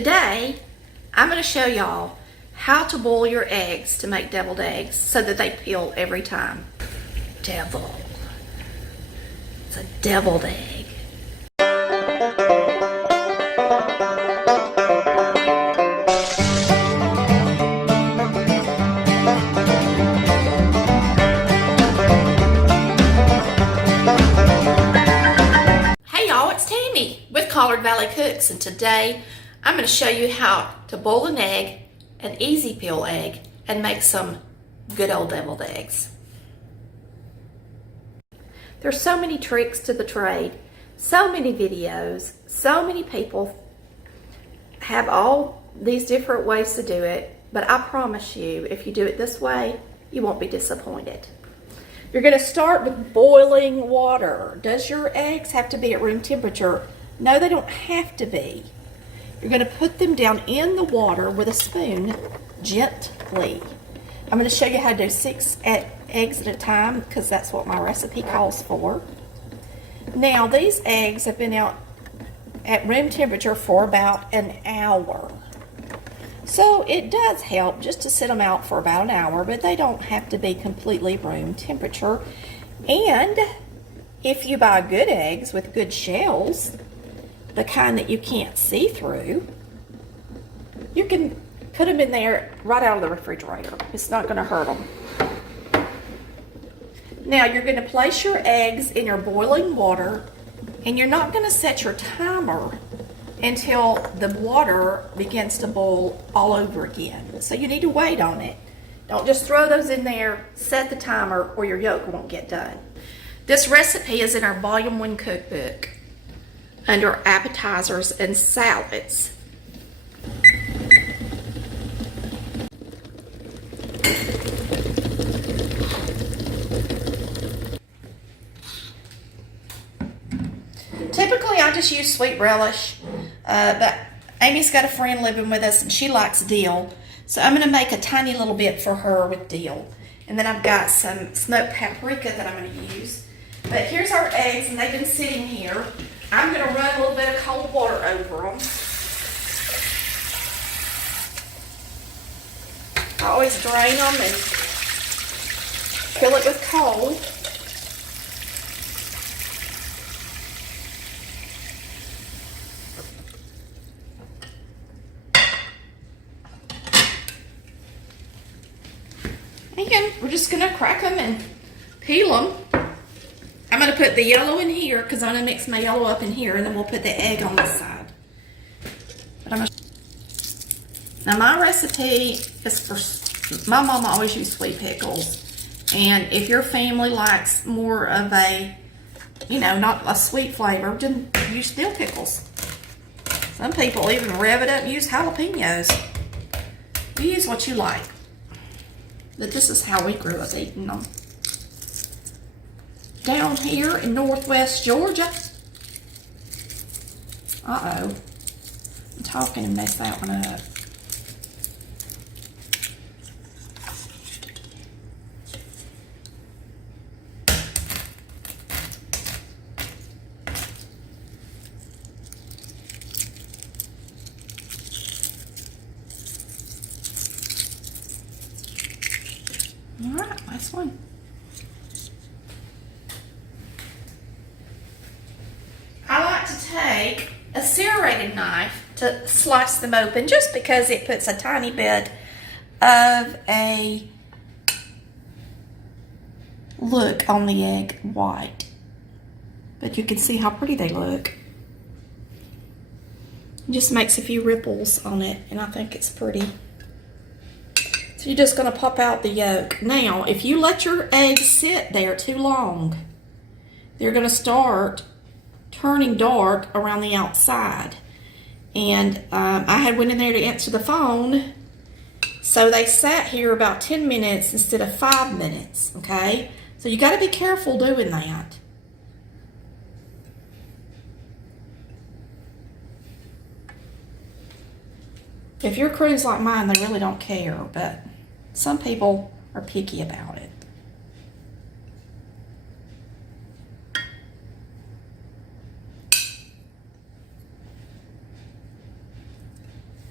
Today, I'm going to show y'all how to boil your eggs to make deviled eggs so that they peel every time. Devil. It's a deviled egg. Hey y'all, it's Tammy with Collard Valley Cooks, and today I'm going to show you how to boil an egg, an easy peel egg, and make some good old deviled eggs. There's so many tricks to the trade, so many videos, so many people have all these different ways to do it, but I promise you, if you do it this way, you won't be disappointed. You're going to start with boiling water. Does your eggs have to be at room temperature? No, they don't have to be. You're going to put them down in the water with a spoon gently. I'm going to show you how to do 6 eggs at a time because that's what my recipe calls for. Now, these eggs have been out at room temperature for about an hour. So it does help just to sit them out for about an hour, but they don't have to be completely room temperature. And if you buy good eggs with good shells, the kind that you can't see through, you can put them in there right out of the refrigerator. It's not going to hurt them. Now you're going to place your eggs in your boiling water, and you're not going to set your timer until the water begins to boil all over again. So you need to wait on it. Don't just throw those in there, set the timer, or your yolk won't get done. This recipe is in our Volume 1 cookbook under appetizers and salads. Typically I just use sweet relish, but Amy's got a friend living with us and she likes dill, so I'm going to make a tiny little bit for her with dill. And then I've got some smoked paprika that I'm going to use. But here's our eggs, and they've been sitting here. I'm going to run a little bit of cold water over them. I always drain them and fill it with cold. And we're just going to crack them and peel them. I'm going to put the yellow in here because I'm going to mix my yellow up in here, and then we'll put the egg on this side. But now my recipe is for, my mama always used sweet pickles. And if your family likes more of a, not a sweet flavor, then use dill pickles. Some people even rev it up and use jalapenos. You use what you like. But this is how we grew up eating them. Down here in northwest Georgia. Uh-oh. I'm talking and messed that one up. All right, last one. I like to take a serrated knife to slice them open just because it puts a tiny bit of a look on the egg white. But you can see how pretty they look. It just makes a few ripples on it, and I think it's pretty. So you're just going to pop out the yolk. Now, if you let your eggs sit there too long, they're going to start turning dark around the outside. And I had went in there to answer the phone, so they sat here about 10 minutes instead of 5 minutes, okay? So you got to be careful doing that. If your crew's like mine, they really don't care, but some people are picky about it.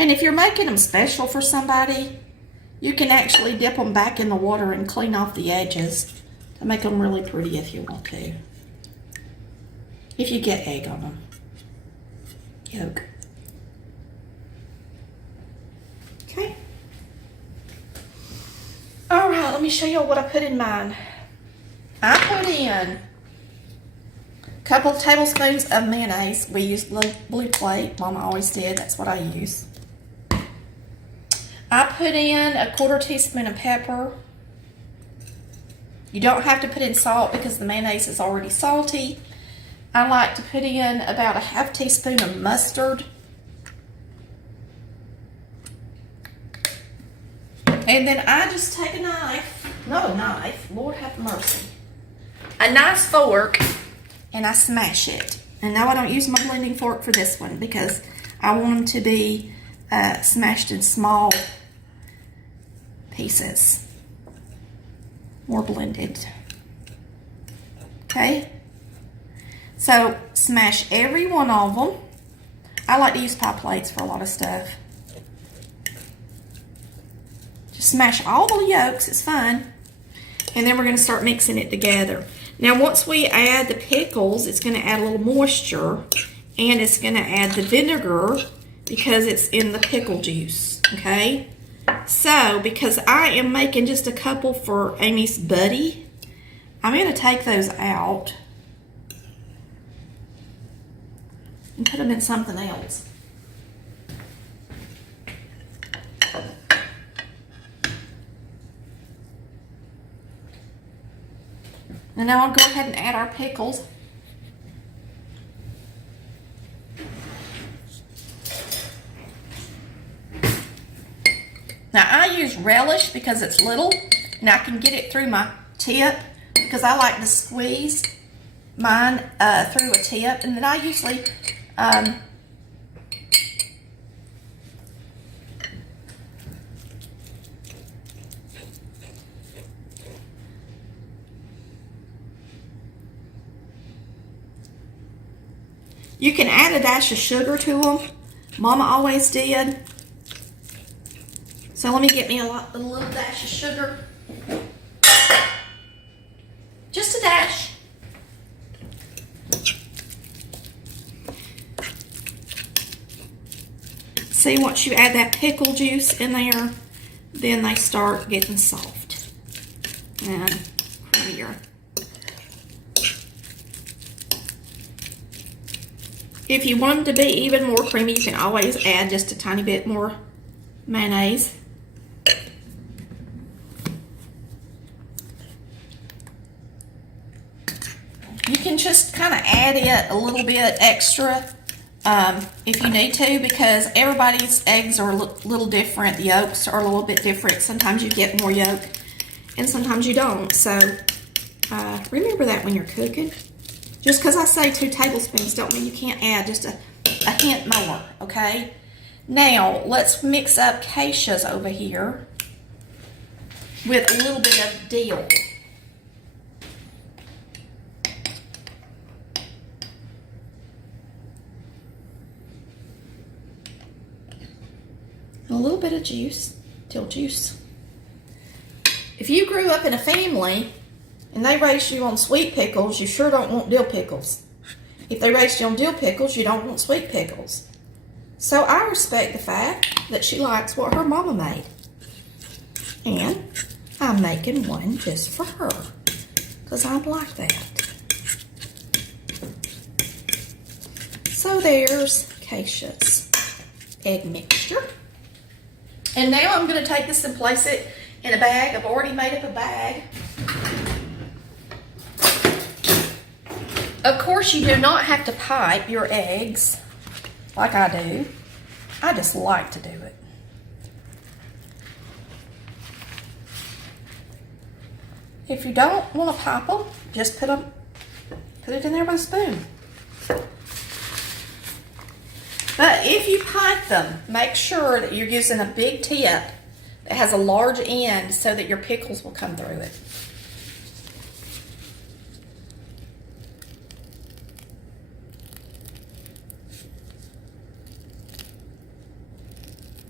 And if you're making them special for somebody, you can actually dip them back in the water and clean off the edges to make them really pretty if you want to. If you get egg on them. Yolk. Okay. All right, let me show you what I put in mine. I put in a couple of tablespoons of mayonnaise. We use blue plate. Mama always did. That's what I use. I put in a 1/4 teaspoon of pepper. You don't have to put in salt because the mayonnaise is already salty. I like to put in about a 1/2 teaspoon of mustard. And then I just take a knife, not a knife, Lord have mercy, a nice fork, and I smash it. And now I don't use my blending fork for this one because I want them to be smashed in small pieces, more blended. Okay, so smash every one of them. I like to use pie plates for a lot of stuff. Just smash all the yolks, it's fun. And then we're going to start mixing it together. Now once we add the pickles, it's going to add a little moisture, and it's going to add the vinegar because it's in the pickle juice, okay? So, because I am making just a couple for Amy's buddy, I'm going to take those out and put them in something else. And now I'll go ahead and add our pickles. Now I use relish because it's little and I can get it through my tip because I like to squeeze mine through a tip. And then I usually you can add a dash of sugar to them. Mama always did. So let me get me a little dash of sugar. Just a dash. See, once you add that pickle juice in there, then they start getting soft and creamier. If you want them to be even more creamy, you can always add just a tiny bit more mayonnaise. You can just kind of add it a little bit extra if you need to, because everybody's eggs are a little different. The yolks are a little bit different. Sometimes you get more yolk and sometimes you don't. So remember that when you're cooking. Just because I say 2 tablespoons don't mean you can't add just a hint more, okay? Now, let's mix up Keisha's over here with a little bit of dill. A little bit of juice, dill juice. If you grew up in a family and they raised you on sweet pickles, you sure don't want dill pickles. If they raised you on dill pickles, you don't want sweet pickles. So I respect the fact that she likes what her mama made. And I'm making one just for her, because I'd like that. So there's Keisha's egg mixture. And now I'm going to take this and place it in a bag. I've already made up a bag. Of course, you do not have to pipe your eggs like I do. I just like to do it. If you don't want to pipe them, just put it in there with a spoon. But if you pipe them, make sure that you're using a big tip that has a large end so that your pickles will come through it.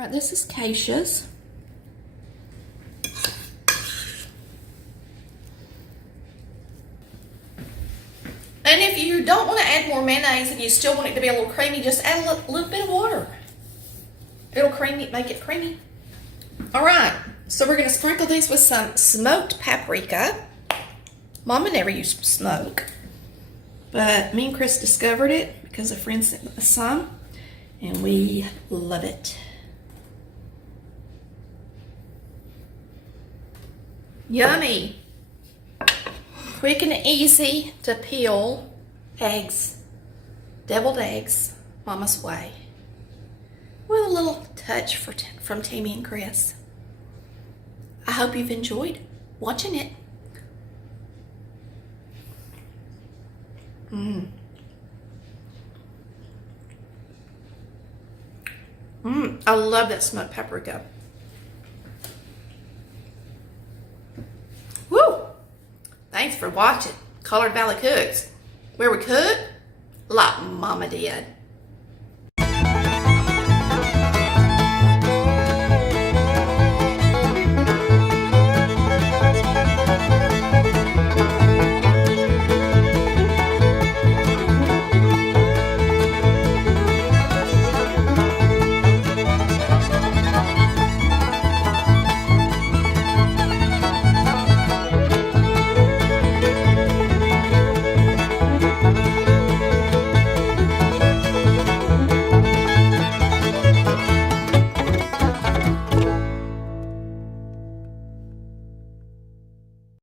right, this is Keisha's. And if you don't want to add more mayonnaise and you still want it to be a little creamy, just add a little bit of water. It'll make it creamy. All right, so we're going to sprinkle these with some smoked paprika. Mama never used smoke, but me and Chris discovered it because a friend sent us some, and we love it. Yummy. Quick and easy to peel eggs, deviled eggs, Mama's way, with a little touch from Tammy and Chris. I hope you've enjoyed watching it. I love that smoked paprika. Woo! Thanks for watching Colored Valley Cooks, where we cook like Mama did.